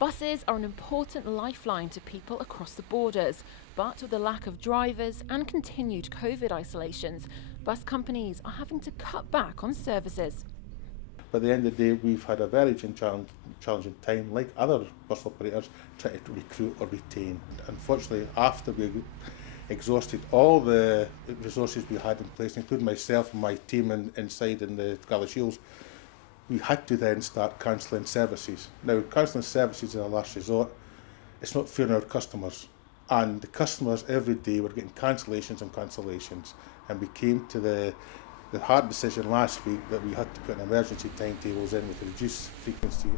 Buses are an important lifeline to people across the borders, but with the lack of drivers and continued COVID isolations, bus companies are having to cut back on services. But at the end of the day, we've had a very challenging time, like other bus operators, trying to recruit or retain. Unfortunately, after we exhausted all the resources we had in place, including myself and my team inside in the Gala Shields, we had to then start cancelling services. Now, cancelling services is a last resort. It's not fair on our customers. And the customers every day were getting cancellations and cancellations. And we came to the hard decision last week that we had to put an emergency timetables in with a reduced frequency.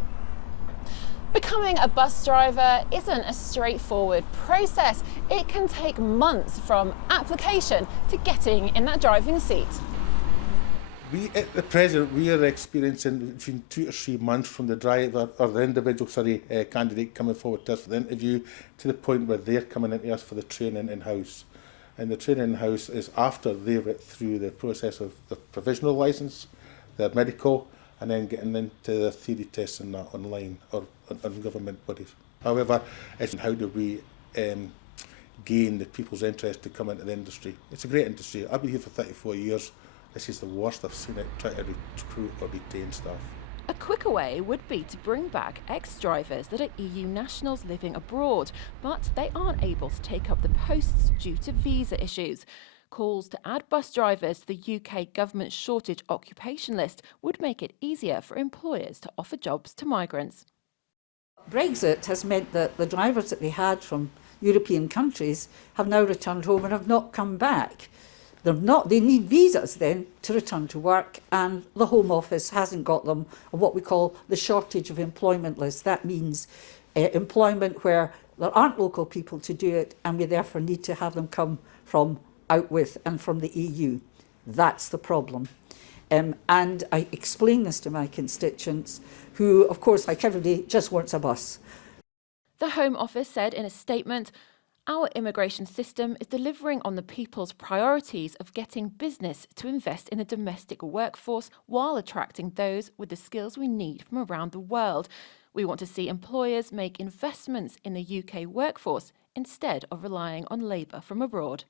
Becoming a bus driver isn't a straightforward process. It can take months from application to getting in that driving seat. At the present, we are experiencing between 2 to 3 months from the driver or the individual, candidate coming forward to us for the interview to the point where they're coming into us for the training in-house. And the training in-house is after they've went through the process of the provisional licence, their medical, and then getting into the theory tests and that online or on government bodies. However, it's how do we gain the people's interest to come into the industry. It's a great industry. I've been here for 34 years. This is the worst I've seen it try to recruit or retain staff. A quicker way would be to bring back ex-drivers that are EU nationals living abroad, but they aren't able to take up the posts due to visa issues. Calls to add bus drivers to the UK government shortage occupation list would make it easier for employers to offer jobs to migrants. Brexit has meant that the drivers that they had from European countries have now returned home and have not come back. They need visas then to return to work, and the Home Office hasn't got them on what we call the shortage of employment list. That means employment where there aren't local people to do it, and we therefore need to have them come from out with and from the EU. That's the problem. And I explain this to my constituents who, of course, like everybody, just wants a bus. The Home Office said in a statement, "Our immigration system is delivering on the people's priorities of getting business to invest in the domestic workforce while attracting those with the skills we need from around the world. We want to see employers make investments in the UK workforce instead of relying on labour from abroad."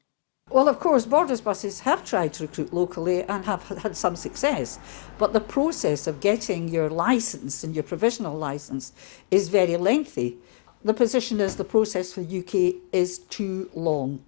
Well, of course, Borders buses have tried to recruit locally and have had some success, but the process of getting your licence and your provisional licence is very lengthy. The position is the process for the UK is too long.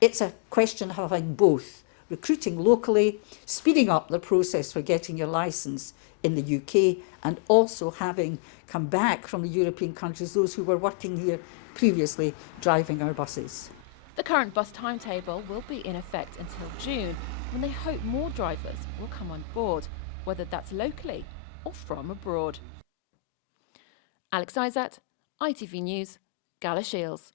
It's a question of having both, recruiting locally, speeding up the process for getting your licence in the UK, and also having come back from the European countries, those who were working here previously, driving our buses. The current bus timetable will be in effect until June, when they hope more drivers will come on board, whether that's locally or from abroad. Alex Isat, ITV News, Gala Shields.